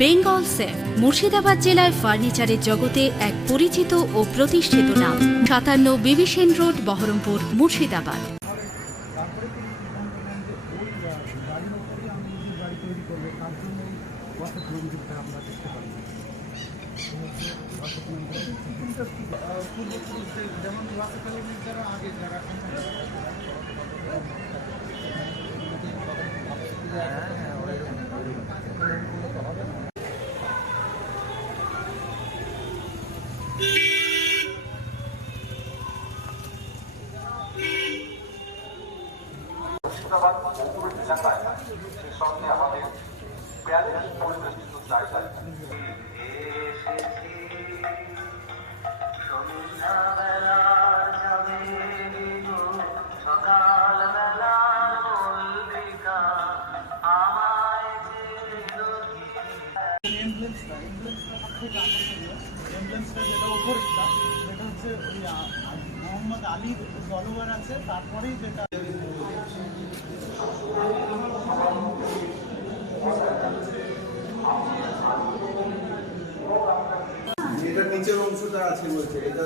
Bengal safe Murshidabad জেলায় ফার্নিচারের জগতে এক পরিচিত ও প্রতিষ্ঠিত নাম। 57 বিবি সেন রোড, বহরমপুর, মুর্শিদাবাদ। মুর্শিদাবাদ পৌর এলাকায় সেই সঙ্গে আমাদের 42 পরিবেষ্টিত জায়গায় মোহাম্মদ আলীর ফলোয়ার আছে, তারপরেই যেটা এটার নিচের অংশটা আছে বলছে, এটা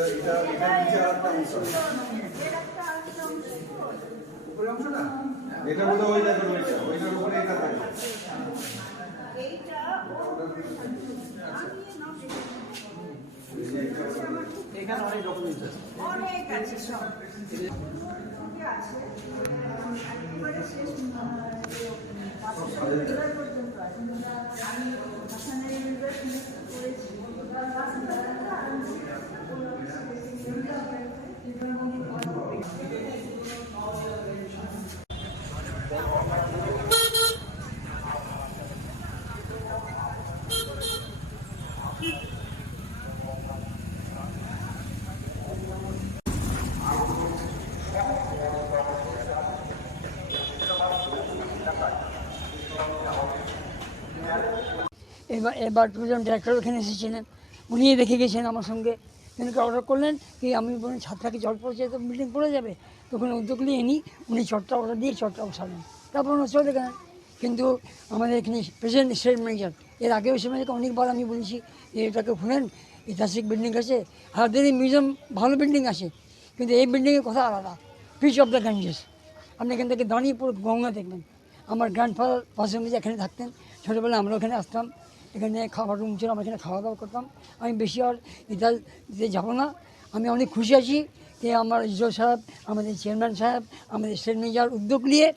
নিচে আরেকটা অংশ, উপরের অংশটা এটা বলে ওই দেখো, ওইটার উপরে এটা থাকে। এখানে অনেক ডকুমেন্টস আছে, অনেক আছে, সব আছে একেবারে শেষ পর্যন্ত আছে। আমি হাসানের ইউনিভার্সিটি করেছি, এবার দুজন ডাইরেক্টর ওখানে এসেছিলেন, উনি দেখে গেছেন আমার সঙ্গে, তিনি অর্ডার করলেন কি আমি বলুন ছাদটাকে জল পড়ছে তো বিল্ডিং পড়ে যাবে, তখন উদ্যোগ নিয়ে উনি চটটা অর্ডার দিয়ে চটটা বসালেন, তারপর ওনার চলে গেলেন। কিন্তু আমাদের এখানে প্রেসিডেন্ট স্টেট ম্যানেজার, এর আগেও সে ম্যানেজারকে অনেকবার আমি বলেছি যে এটাকে খুলেন, ঐতিহাসিক বিল্ডিং আছে, হাজারদিন মিউজিয়াম ভালো বিল্ডিং আছে, কিন্তু এই বিল্ডিংয়ের কথা আলাদা, পিচ অফ দ্য গ্যাঞ্জেস। আপনি এখান থেকে দাঁড়িয়ে পুরো গঙ্গা দেখবেন। আমার গ্র্যান্ডফাদার পাশে এখানে থাকতেন, ছোটোবেলায় আমরা ওখানে আসতাম, এখানে খাওয়ার রুম ছিল, আমরা এখানে খাওয়া দাওয়া করতাম। আমি বেশি আর ইতিহাসে যাবো না। আমি অনেক খুশি আছি যে আমার ইজো সাহেব, আমাদের চেয়ারম্যান সাহেব, আমাদের স্টেট ম্যানেজার উদ্যোগ নিয়ে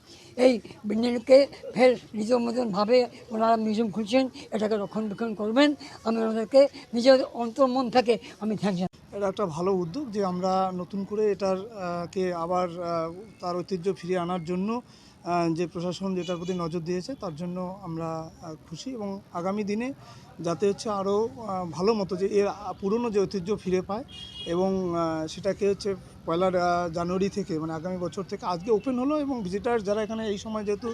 এই বিল্ডিংকে ফের নিজের মতনভাবে ওনারা মিউজিয়াম খুলছেন, এটাকে রক্ষণাবেক্ষণ করবেন। আমি ওনাদেরকে নিজের অন্তর্মন থেকে আমি থ্যাংক জানাই। এটা একটা ভালো উদ্যোগ যে আমরা নতুন করে কে আবার তার ঐতিহ্য ফিরিয়ে আনার জন্য যে প্রশাসন যেটার প্রতি নজর দিয়েছে তার জন্য আমরা খুশি, এবং আগামী দিনে যাতে হচ্ছে আরও ভালো মতো যে এর পুরনো যে ঐতিহ্য ফিরে পায়, এবং সেটাকে হচ্ছে 1 জানুয়ারি থেকে মানে আগামী বছর থেকে আজকে ওপেন হলো, এবং ভিজিটার্স যারা এখানে এই সময় যেহেতু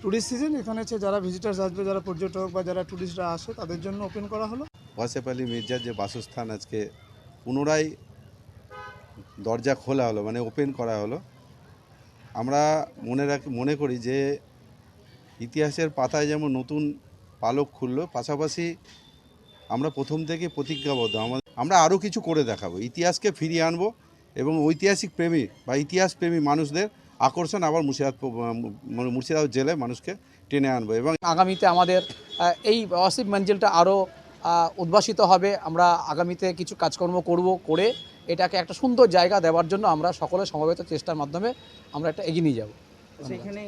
ট্যুরিস্ট সিজন, এখানে হচ্ছে যারা ভিজিটার্স আসবে, যারা পর্যটক বা যারা ট্যুরিস্টরা আসে তাদের জন্য ওপেন করা হলো। ওয়াসেফ আলী মির্জার যে বাসস্থান আজকে পুনরায় দরজা খোলা হলো, মানে ওপেন করা হলো। আমরা মনে করি যে ইতিহাসের পাতায় যেমন নতুন পালক খুললো, পাশাপাশি আমরা প্রথম থেকে প্রতিজ্ঞাবদ্ধ আমরা আরও কিছু করে দেখাবো, ইতিহাসকে ফিরিয়ে আনবো, এবং ঐতিহাসিক প্রেমী বা ইতিহাস প্রেমী মানুষদের আকর্ষণ আবার মুর্শিদাবাদ জেলায় মানুষকে টেনে আনবো। এবং আগামীতে আমাদের এই ওয়াসিফ মঞ্জিলটা আরও উদ্ভাসিত হবে। আমরা আগামীতে কিছু কাজকর্ম করে এটাকে একটা সুন্দর জায়গা দেওয়ার জন্য আমরা সকলের সমবেত চেষ্টার মাধ্যমে আমরা এটা এগিয়ে নিয়ে যাব। সেখানে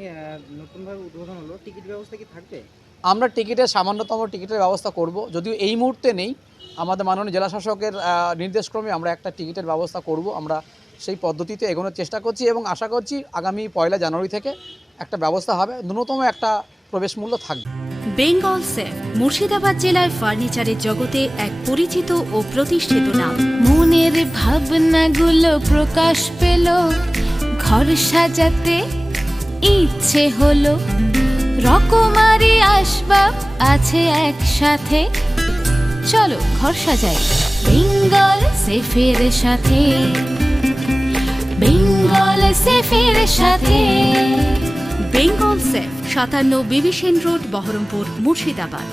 নতুনভাবে উদ্বোধন হলো, টিকিট ব্যবস্থা কি থাকবে? আমরা সামান্যতম টিকিটের ব্যবস্থা করব, যদিও এই মুহূর্তে নেই। আমাদের মাননীয় জেলা শাসকের নির্দেশক্রমে আমরা একটা টিকিটের ব্যবস্থা করব। আমরা সেই পদ্ধতিতে এগোনোর চেষ্টা করছি, এবং আশা করছি আগামী 1 জানুয়ারি থেকে একটা ব্যবস্থা হবে, ন্যূনতম একটা প্রবেশ মূল্য থাকবে। বেঙ্গল সেফ মুর্শিদাবাদ জেলায় ফার্নিচারের জগতে এক পরিচিত ও প্রতিষ্ঠিত নাম। মনের ভাবনাগুলো প্রকাশ পেল, ঘর সাজাতে ইচ্ছে হলো, রকমারি আসবাব আছে একসাথে, চলো ঘর সাজাই বেঙ্গল সেফের সাথে, বেঙ্গল সেফের সাথে। বেঙ্গল সেফ 57 বিবি সেন রোড, বহরমপুর, মুর্শিদাবাদ।